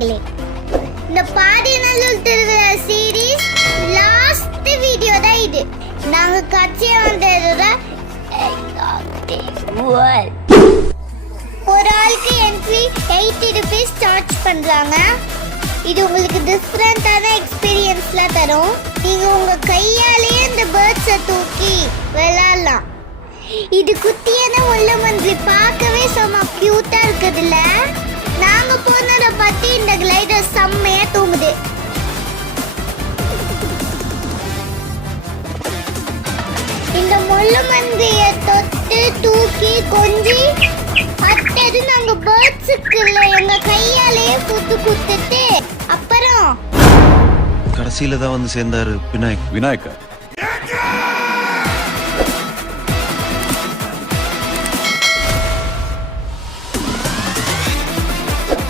நண்பர்களே, இந்த பாடியநல்லூர் திருவிழா சீரீஸ் லாஸ்ட் வீடியோ தான் இது. நாங்க கட்சியை வந்ததோட ஒரு ஆளுக்கு என்ட்ரி 80 rupees சார்ஜ் பண்றாங்க. இது உங்களுக்கு டிஃப்ரெண்டான எக்ஸ்பீரியன்ஸ்லாம் தரும். நீங்க உங்க கையாலேயே இந்த பேர்ட்ஸை தூக்கி விளையாடலாம். இது குட்டியான முள்ளமன்றி பார்க்கவே செம்ம கியூட்டா இருக்குதுல்ல. நாங்க போனதை பத்தி இந்த கிளைடர் செம்மையா தூங்குது. இந்த முள்ளமன்றிய தொட்டு தூக்கி கொஞ்சி அடுத்தது நாங்க பேர்ட்ஸுக்குள்ள எங்க கையாலேயே குத்து குத்துட்டு அப்புறம் கடைசியில தான் வந்து சேர்ந்தாரு விநாயக். விநாயகர்